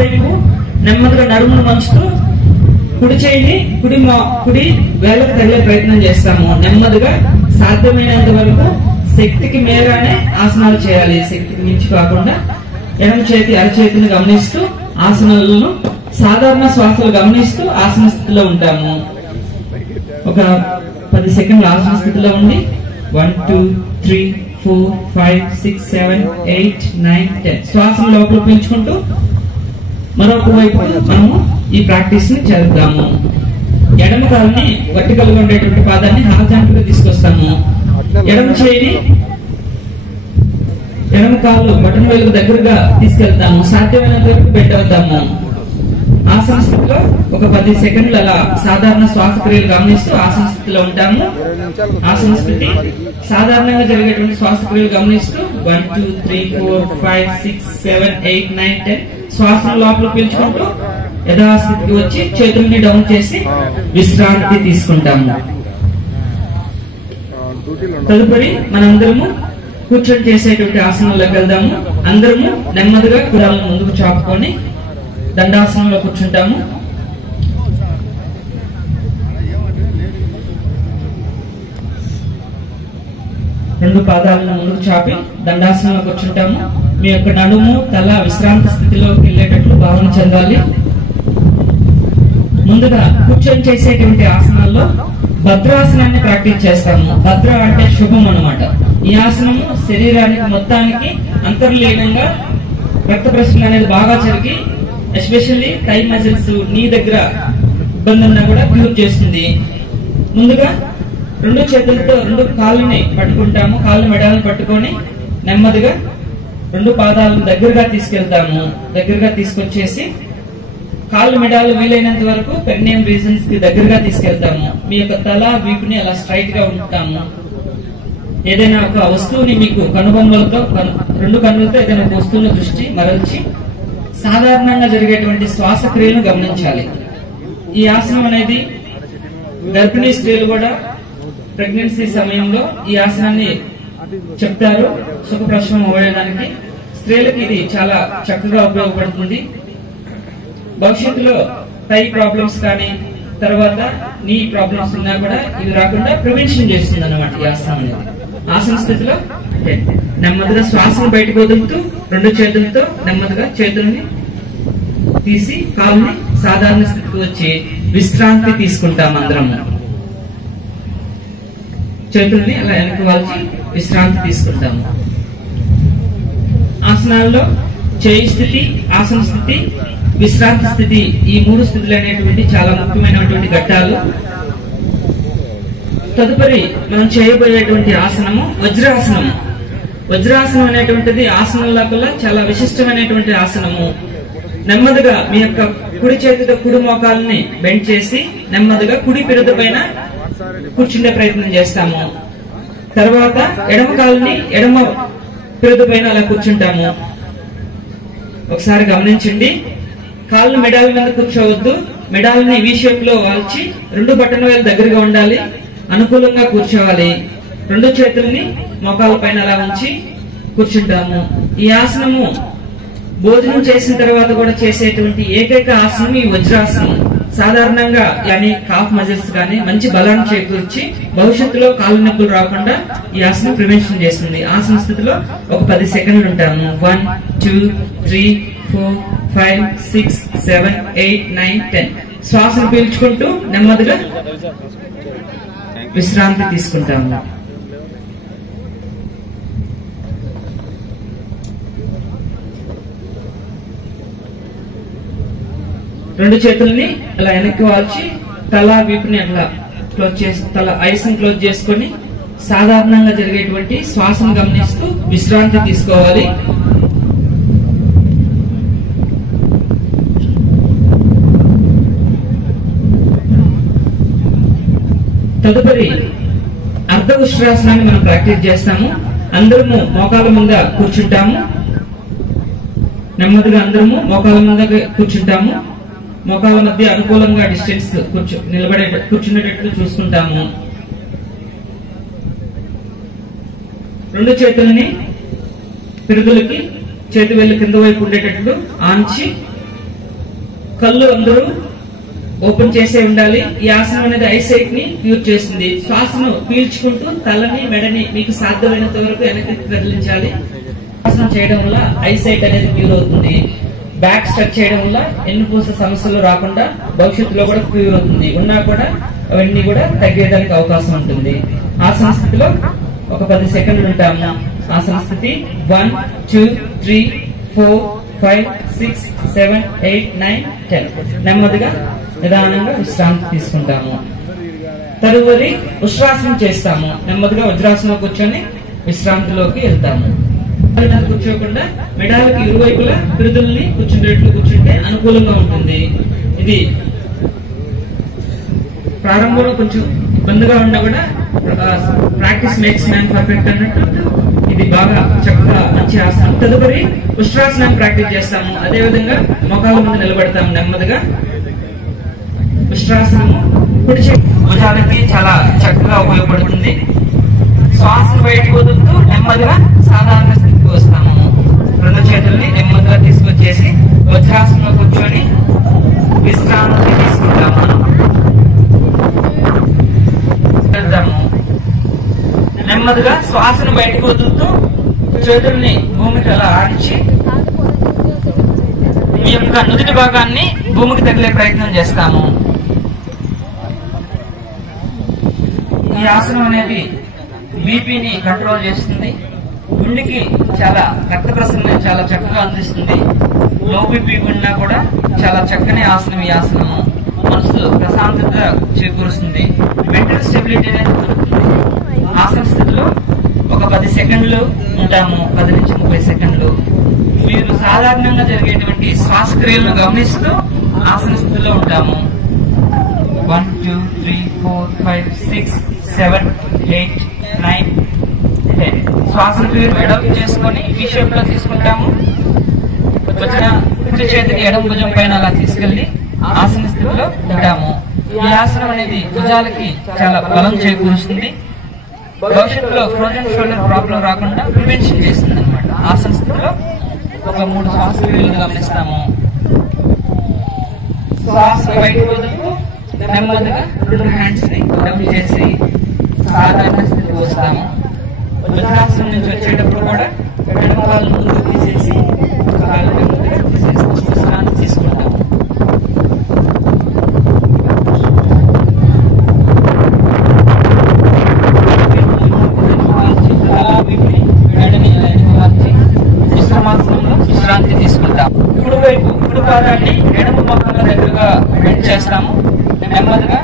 వైపు నెమ్మదిగా నడుమును వంచుతూ కుడి చేయిని కుడి వేళ్ళకు తగిలే ప్రయత్నం చేస్తాము. నెమ్మదిగా సాధ్యమైనంత వరకు శక్తికి మేరానే ఆసనాలు చేయాలి. శక్తికి మించి కాకుండా ఎడమ చేతి అరచేతిని గమనిస్తూ ఆసనాలను సాధారణ శ్వాసలు గమనిస్తూ ఆసన స్థితిలో ఉంటాము. ఒక 10 సెకండ్ల ఆసన స్థితిలో ఉండి 1 2 3 4 5 6 7 8 9 10 శ్వాసను లోపల పీల్చుకుంటూ మరొక వైపు మనము ఈ ప్రాక్టీస్ ని చేద్దాము. ఎడమ కాలుని వర్టికల్ గా ఉండేటువంటి పాదాన్ని హారిజాంటల్ గా తీసుకొస్తాము. ఎడమ చేయిని ఎడమ కాలు బటన్ వేలుకు దగ్గరగా తీసుకెళ్తాము. సాధ్యమైనంత వరకు బెండ్ అవుతాము. ఆసన స్థితిలో ఒక 10 సెకండ్లు అలా సాధారణ శ్వాసక్రియలు గమనిస్తూ ఆసన స్థితిలో ఉంటాము. ఆసన స్థితి సాధారణంగా జరిగేటువంటి శ్వాసక్రియలు గమనిస్తూ 1 2 3 4 5 6 7 8 9 10 శ్వాసను లోపల పీల్చుకుంటూ యథాస్థితికి వచ్చి చేతుల్ని డౌన్ చేసి విశ్రాంతి తీసుకుంటాము. తదుపరి మనందరము కూర్చొని చేసేటువంటి ఆసనంలోకి వెళ్దాము. అందరము నెమ్మదిగా కుడాలను ముందుకు చాపుకొని దండాసనంలో కూర్చుంటాము. రెండు పాదాలను ముందుకు చాపి దండాసనంలో కూర్చుంటాము. మీ యొక్క నడుము తల విశ్రాంతి స్థితిలోకి వెళ్ళేటట్లు భావన చెందాలి. ముందుగా కూర్చొని చేసేటువంటి ఆసనాల్లో భద్రాసనాన్ని ప్రాక్టీస్ చేస్తాము. భద్ర అంటే శుభం అన్నమాట. ఈ ఆసనము శరీరానికి మొత్తానికి అంతర్లీనంగా రక్త ప్రసరణ అనేది బాగా జరిగి ఎస్పెషల్లీ థై మజిల్స్ నీ దగ్గర ఇబ్బంది ఉన్నా కూడా క్యూర్ చేస్తుంది. ముందుగా రెండు చేతులతో రెండు కాళ్ళని పట్టుకుంటాము. కాళ్ళ మెడలను పట్టుకొని నెమ్మదిగా రెండు పాదాలను దగ్గరగా తీసుకెళ్తాము. దగ్గరగా తీసుకొచ్చేసి కాళ్ళు మెడాలు వీలైనంత వరకు పెరినియం రీజన్స్ కి దగ్గరగా తీసుకెళ్తాము. మీ యొక్క తల వీపుని అలా స్ట్రైట్ గా ఉంచుతాము. ఏదైనా ఒక వస్తువుని మీకు కనుబొమ్మలతో రెండు కన్నులతో ఏదైనా ఒక వస్తువుని దృష్టి మరల్చి సాధారణంగా జరిగేటువంటి శ్వాసక్రియలను గమనించాలి. ఈ ఆసనం అనేది గర్భిణీ స్త్రీలు కూడా ప్రెగ్నెన్సీ సమయంలో ఈ ఆసనాన్ని చెప్తారు. సుఖప్రసవం అవ్వడానికి స్త్రీలకు ఇది చాలా చక్కగా ఉపయోగపడుతుంది. భవిష్యత్తులో థై ప్రాబ్లమ్స్ కానీ తర్వాత నీ ప్రాబ్లమ్స్ ఉన్నా కూడా ఇది రాకుండా ప్రివెన్షన్ చేస్తుంది అన్నమాట ఈ ఆసనం అనేది. ఆసన స్థితిలో నెమ్మదిగా శ్వాసను బయటకు వదులుతూ రెండు చేతులతో నెమ్మదిగా చేతుల్ని తీసి కాలుని సాధారణ స్థితికి వచ్చి విశ్రాంతి తీసుకుంటాం. అందరం చేతుల్ని అలా వెనక్కి వాల్చి విశ్రాంతి తీసుకుంటాము. ఆసనాల్లో చేయి స్థితి, ఆసన స్థితి, విశ్రాంతి స్థితి, ఈ మూడు స్థితులు అనేటువంటి చాలా ముఖ్యమైనటువంటి ఘట్టాలు. తదుపరి మనం చేయబోయేటువంటి ఆసనము వజ్రాసనము. వజ్రాసనం అనేటువంటిది ఆసనంలో కల్లా చాలా విశిష్టమైనటువంటి ఆసనము. నెమ్మదిగా మీ యొక్క కుడి చేతితో కుడి మోకాలని బెండ్ చేసి నెమ్మదిగా కుడి పిరుదు పైన కూర్చుండే ప్రయత్నం చేస్తాము. తర్వాత ఎడమ కాలుని ఎడమ పిరుదు పైన అలా కూర్చుంటాము. ఒకసారి గమనించండి. కాళ్ళు మెడాల మీద కూర్చోవద్దు. మెడాలని వి షేప్ లో వాల్చి రెండు బటన్ వేలు దగ్గరగా ఉండాలి. అనుకూలంగా కూర్చోవాలి. రెండు చేతుల్ని మోకాల పైన అలా ఉంచి కూర్చుంటాము. ఈ ఆసనము భోజనం చేసిన తర్వాత కూడా చేసేటువంటి ఏకైక ఆసనం ఈ వజ్రాసనం. సాధారణంగా కానీ కాఫ్ మజిల్స్ కానీ మంచి బలాన్ని చేకూర్చి భవిష్యత్తులో కాళ్ళు నొప్పులు రాకుండా ఈ ఆసనం ప్రివెన్షన్ చేస్తుంది. ఆసన స్థితిలో ఒక 10 సెకండ్లు ఉంటాము. 1 2 3 4 5 6 7 8 9 10 శ్వాసను పీల్చుకుంటూ నెమ్మదిగా విశ్రాంతి తీసుకుంటాము. రెండు చేతుల్ని అలా వెనక్కి వాల్చి తల వీపుని అట్లా క్లోజ్ చేసి తల ఐస్ ని క్లోజ్ చేసుకొని సాధారణంగా జరిగేటువంటి శ్వాసను గమనిస్తూ విశ్రాంతి తీసుకోవాలి. తదుపరి అర్ధ ఉష్ట్రాసనాన్ని మనం ప్రాక్టీస్ చేస్తాము. అందరము మోకాల మీద కూర్చుంటాము. నెమ్మదిగా అందరము మోకాల మీద కూర్చుంటాము. మోకాల మధ్య అనుకూలంగా డిస్టెన్స్ కూర్చునేటట్లు చూసుకుంటాము. రెండు చేతుల్ని పిరుదులకి చేతి వేళ్ళు కింద వైపు ఉండేటట్లు ఆంచి కళ్ళు అందరూ ఓపెన్ చేసే ఉండాలి. ఈ ఆసనం అనేది ఐసైట్ ని క్యూర్ చేస్తుంది. శ్వాసను పీల్చుకుంటూ తలని మెడని మీకు సాధ్యమైనంత వరకు వెనక్కి కదిలించాలి. ఆసనం చేయడం వల్ల ఐసైట్ అనేది క్యూర్ అవుతుంది. బ్యాక్ స్ట్రెచ్ చేయడం వల్ల ఎన్నుపూస సమస్యలు రాకుండా భవిష్యత్తులో కూడా క్యూర్ అవుతుంది. ఉన్నా కూడా అవన్నీ కూడా తగ్గేదానికి అవకాశం ఉంటుంది. ఆసన స్థితిలో ఒక 10 సెకండ్లు ఉంటాము. ఆసన స్థితి 1 2 3 4 5 6 7 8 9 10. నెమ్మదిగా నిదానంగా విశ్రాంతి తీసుకుంటాము. తదుపరి ఉష్ట్రాసనం చేస్తాము. నెమ్మదిగా వజ్రాసనం కూర్చొని విశ్రాంతిలోకి వెళ్తాము. కూర్చోకుండా మెడాలకి ఇరువైపులా పిరుదుల్ని కూర్చుండేట్లు కూర్చుంటే అనుకూలంగా ఉంటుంది. ఇది ప్రారంభంలో కొంచెం ఇబ్బందిగా ఉన్నా కూడా ప్రాక్టీస్ మేక్స్ మ్యాన్ పర్ఫెక్ట్ అన్నట్టు ఇది బాగా చక్కగా మంచి ఆసనం. తదుపరి ఉష్ట్రాసనం ప్రాక్టీస్ చేస్తాము. అదే విధంగా మోకాళ్ళ ముందు నిలబడతాము. నెమ్మదిగా ఉష్ట్రాసనము కుడి చేతి భుజాలకి చాలా చక్కగా ఉపయోగపడుతుంది. శ్వాసను బయటకు వదులుతూ నెమ్మదిగా సాధారణ స్థితికి వస్తాము. 2 చేతుల్ని నెమ్మదిగా తీసుకొచ్చేసి వజ్రాసనంలో కూర్చొని విశ్రాంతి తీసుకుంటాము. నెమ్మదిగా శ్వాసను బయటకు వదులుతూ చేతుల్ని భూమికి అలా ఆడించి మీ యొక్క నుదుటి భాగాన్ని భూమికి తగిలే ప్రయత్నం చేస్తాము. ఈ ఆసనం అనేది బీపీని కంట్రోల్ చేస్తుంది. గుండెకి చాలా రక్త ప్రసరణ చాలా చక్కగా అందిస్తుంది. లో బీపీ ఉన్నా కూడా చాలా చక్కని ఆసనం ఈ ఆసనము. మనసు ప్రశాంతత చేకూరుస్తుంది. మెంటల్ స్టెబిలిటీ అనేది దొరుకుతుంది. ఆసన స్థితిలో ఒక 10 సెకండ్లు ఉంటాము. 10 నుంచి 30 సెకండ్లు మీరు సాధారణంగా జరిగేటువంటి శ్వాసక్రియలను గమనిస్తూ ఆసన స్థితిలో ఉంటాము. 1 2 3 4 5 6 7 8 9 10. శ్వాసను ఎడమ చేసుకొని ఈ షేప్ లో తీసుకుంటాము. వచ్చిన కుడి చేతిని ఎడమ భుజం పైన అలా తీసుకెళ్లి ఆసన స్థితిలో ఉంటాము. ఈ ఆసనం అనేది భుజాలకి చాలా బలం చేకూరుస్తుంది. భవిష్యత్తులో ఫ్రోజన్ షోల్డర్ ప్రాబ్లం రాకుండా ప్రివెన్షన్ చేస్తుంది అనమాట. ఆసన స్థితిలో ఒక 3 శ్వాసక్రియలు గమనిస్తాము. శ్వాస బయటకు వదులుతూ నెమ్మదిగా 2 హ్యాండ్స్ ని డౌన్ చేసి సాధారణ స్థితికి వస్తాము. వజ్రాసనం నుంచి వచ్చేటప్పుడు కూడా ఎడమ కాళ్ళు ముందుకు తీసేసి కాళ్ళు నెమ్మదిగా తీసేస్తాము. విశ్రాంతి తీసుకుంటాము. విశ్రమాసనంలో విశ్రాంతి తీసుకుంటాం. కుడి పాదాన్ని ఎడమ మోకాళ్ళ దగ్గరగా బెండ్ చేస్తాము. నెమ్మదిగా